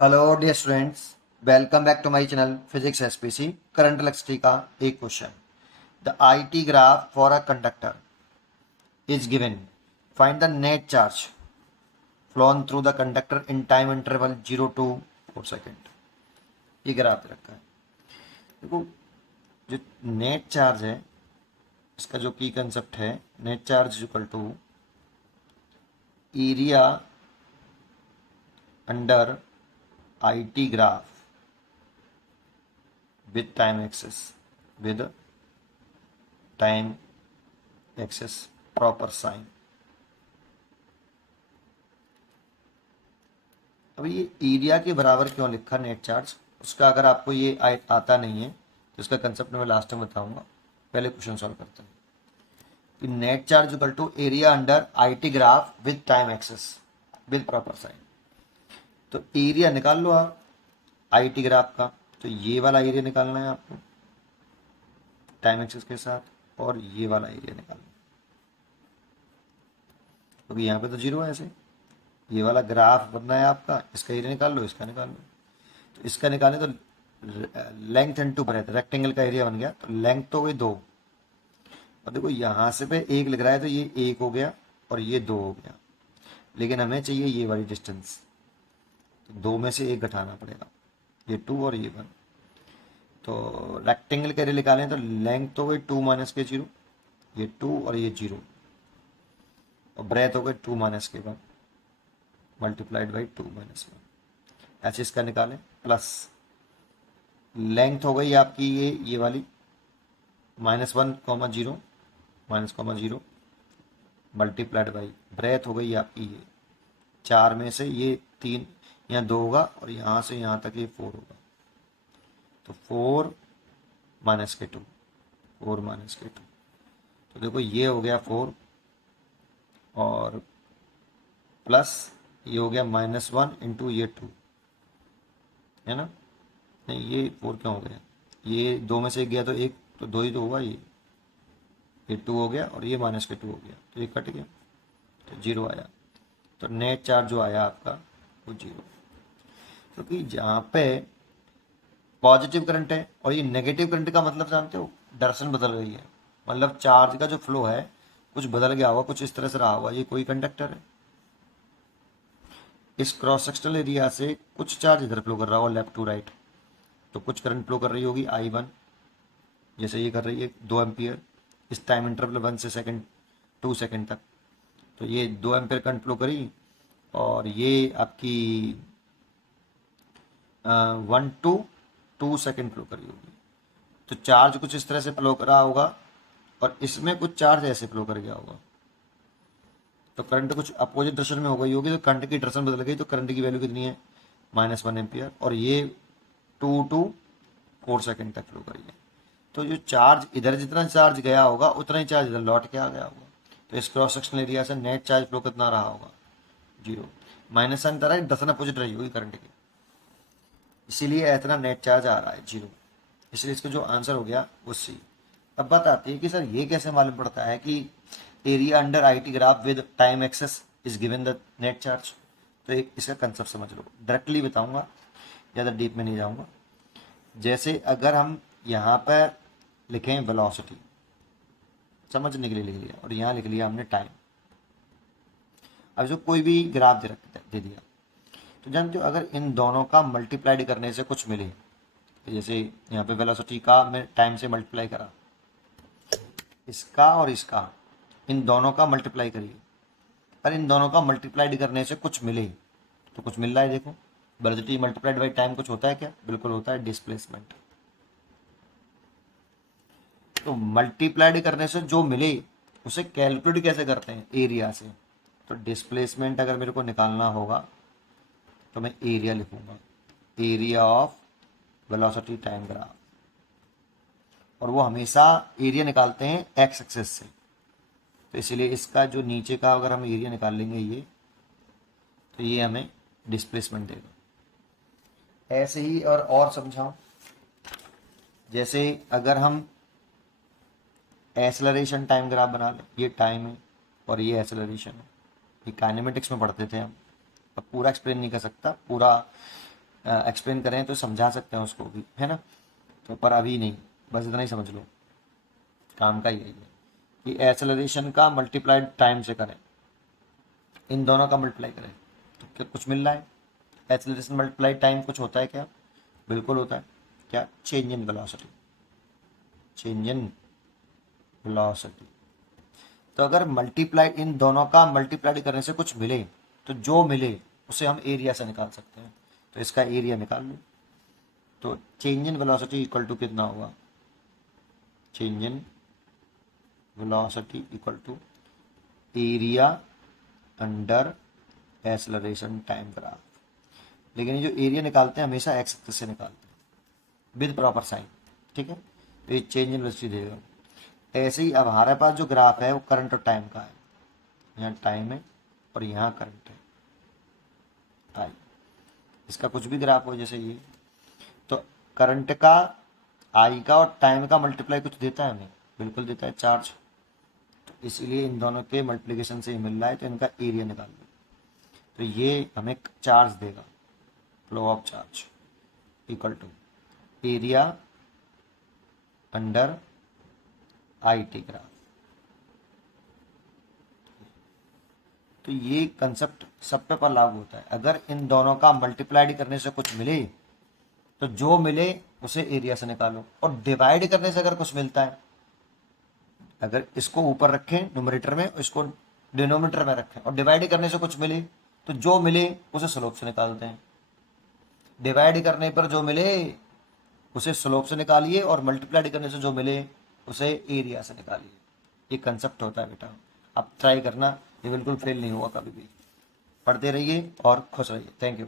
Hello dear students, welcome back to my channel physics SPC. Current electricity का एक question. The IT graph for a conductor is given. Find the net charge flown through the conductor in time interval 0 to 4 second. ये graph रखा है। देखो, जो net charge है इसका जो की कंसेप्ट है, net charge equal to area under IT graph with time axis, with time axis proper sign। अब ये एरिया के बराबर क्यों लिखा नेट चार्ज, उसका अगर आपको ये आता नहीं है तो इसका कंसेप्ट मैं लास्ट में बताऊंगा। पहले क्वेश्चन सॉल्व करते हैं कि net charge equal to area under IT graph with time axes with proper sign. तो एरिया निकाल लो आप आईटी ग्राफ का, तो ये वाला एरिया निकालना है आपको टाइम एक्सेस के साथ, और ये वाला एरिया निकालना है क्योंकि यहाँ पे तो जीरो है। ऐसे ये वाला ग्राफ बनना है आपका, इसका एरिया निकाल लो, इसका निकाल लो। तो इसका निकालें तो लेंथ इनटू ब्रेथ, रेक्टेंगल का एरिया बन गया। तो लेंथ तो हो गई 2, और देखो यहाँ से पे 1 लिख रहा है तो ये 1 हो गया और ये 2 हो गया, लेकिन हमें चाहिए ये वाली डिस्टेंस, तो 2 में से 1 घटाना पड़ेगा, ये 2 और ये 1। तो रेक्टेंगल का एरिया निकालें तो लेंथ तो हो गई 2 माइनस के 0, ये 2 और ये 0, और ब्रेथ हो गई 2 माइनस के 1 मल्टीप्लाइड बाई 2 माइनस 1। ऐसे इसका निकालें, प्लस लेंथ हो गई आपकी ये वाली -1, 0 मल्टीप्लाइड बाई ब्रेथ हो गई आपकी ये 4 में से ये 3, यहाँ 2 होगा और यहाँ से यहाँ तक ये 4 होगा। तो 4 माइनस के 2, 4 माइनस के 2, तो देखो ये हो गया 4 और प्लस ये हो गया -1 इंटू ये 2, है ना। नहीं, ये 4 क्यों हो गया, ये 2 में से 1 गया तो 1, तो 2 ही तो हुआ। ये 2 हो गया और ये माइनस के 2 हो गया, तो ये कट गया, तो 0 आया। तो नेट चार्ज जो आया आपका वो 0। क्योंकि जहाँ पे पॉजिटिव करंट है और ये नेगेटिव करंट का मतलब जानते हो, डायरेक्शन बदल गई है। मतलब चार्ज का जो फ्लो है कुछ बदल गया होगा, कुछ इस तरह से रहा होगा। ये कोई कंडक्टर है, इस क्रॉस सेक्शनल एरिया से कुछ चार्ज इधर फ्लो कर रहा होगा लेफ्ट टू राइट, तो कुछ करंट फ्लो कर रही होगी I1, जैसे ये कर रही है 2 एम्पियर इस टाइम इंटरवल 1 से सेकंड 2 सेकंड तक। तो ये 2 एम्पियर करंट फ्लो करी, और ये आपकी 1 to 2 सेकंड फ्लो करी होगी। तो चार्ज कुछ इस तरह से फ्लो कर रहा होगा और इसमें कुछ चार्ज ऐसे फ्लो कर गया होगा। तो करंट कुछ अपोजिट डायरेक्शन में हो गई होगी, तो करंट की डायरेक्शन बदल गई, तो करंट की वैल्यू कितनी है -1 एम्पियर, और ये 2 to 4 सेकंड तक फ्लो करी है। तो जो चार्ज इधर जितना चार्ज गया होगा उतना ही चार्ज इधर लौट के आ गया होगा। तो इस क्रॉस सेक्शनल एरिया से नेट चार्ज फ्लो कितना रहा होगा 0। माइनस साइन तरह डायरेक्शन अपोजिट रही होगी करंट की, इसीलिए इतना नेट चार्ज आ रहा है 0। इसलिए इसका जो आंसर हो गया वो सी। अब बात आती है कि सर ये कैसे मालूम पड़ता है कि area under IT graph with time axes is given the net charge. तो एक इसका कंसेप्ट समझ लो, डायरेक्टली बताऊंगा, ज़्यादा डीप में नहीं जाऊंगा। जैसे अगर हम यहाँ पर लिखें वेलोसिटी, समझने के लिए लिख लिया, और यहाँ लिख लिया हमने टाइम। अब जो कोई भी ग्राफ दे दिया, तो जानते हो अगर इन दोनों का मल्टीप्लाइड करने से कुछ मिले, जैसे यहाँ पे वेलोसिटी का मैं टाइम से मल्टीप्लाई करा, इसका और इसका, इन दोनों का मल्टीप्लाई करिए, पर इन दोनों का मल्टीप्लाइड करने से कुछ मिले, तो कुछ मिल रहा है। देखो, वेलोसिटी मल्टीप्लाइड बाई टाइम कुछ होता है क्या, बिल्कुल होता है, डिस्प्लेसमेंट। तो मल्टीप्लाइड करने से जो मिले उसे कैलकुलेट कैसे करते हैं, एरिया से। तो डिस्प्लेसमेंट अगर मेरे को निकालना होगा तो मैं एरिया लिखूंगा, area of velocity time graph, और वो हमेशा एरिया निकालते हैं एक्स एक्सेस से। तो इसलिए इसका जो नीचे का अगर हम एरिया निकाल लेंगे ये, तो ये हमें डिस्प्लेसमेंट देगा। ऐसे ही और समझाऊं, जैसे अगर हम एसेलरेशन टाइम ग्राफ बना लें, ये टाइम है और ये एसेलरेशन है। ये काइनेमेटिक्स में पढ़ते थे हम, अब पूरा एक्सप्लेन नहीं कर सकता, पूरा एक्सप्लेन करें तो समझा सकते हैं उसको भी, है ना। तो पर अभी नहीं, बस इतना ही समझ लो, काम का ही है ये कि एक्सेलरेशन का मल्टीप्लाइड टाइम से करें, इन दोनों का मल्टीप्लाई करें तो क्या कुछ मिल रहा है। एक्सेलरेशन मल्टीप्लाइड टाइम कुछ होता है क्या, बिल्कुल होता है। क्या, change in velocity, change in velocity. तो अगर मल्टीप्लाई, इन दोनों का मल्टीप्लाई करने से कुछ मिले तो जो मिले उसे हम एरिया से निकाल सकते हैं। तो इसका एरिया निकाल लो। तो change in velocity equal to कितना होगा, change in velocity equal to area under acceleration time graph. लेकिन ये जो एरिया निकालते हैं हमेशा एक्स एक्सिस से निकालते हैं विद प्रॉपर साइन, ठीक है। तो ये चेंज इन वेलोसिटी देगा। ऐसे ही अब हमारे पास जो ग्राफ है वो करंट और टाइम का है, यहाँ टाइम है और यहाँ करंट है आई। इसका कुछ भी ग्राफ हो जैसे ये, तो करंट का, आई का और टाइम का मल्टीप्लाई कुछ देता है हमें, बिल्कुल देता है, चार्ज। तो इसीलिए इन दोनों के मल्टीप्लिकेशन से ही मिल रहा है, तो इनका एरिया निकाल लो। तो ये हमें चार्ज देगा, flow of charge equal to area under I T graph. तो ये कंसेप्ट सब पे पर लागू होता है। अगर इन दोनों का मल्टीप्लाइड करने से कुछ मिले तो जो मिले उसे एरिया से निकालो, और डिवाइड करने से अगर कुछ मिलता है, अगर इसको ऊपर रखें न्यूमरेटर में, इसको डिनोमिनेटर में रखें और डिवाइड करने से कुछ मिले तो जो मिले उसे स्लोप से निकालते हैं। डिवाइड करने पर जो मिले उसे स्लोप से निकालिए और मल्टीप्लाइड करने से जो मिले उसे एरिया से निकालिए। ये कंसेप्ट होता है बेटा, आप ट्राई करना, ये बिल्कुल फेल नहीं हुआ कभी भी। पढ़ते रहिए और खुश रहिए। Thank you.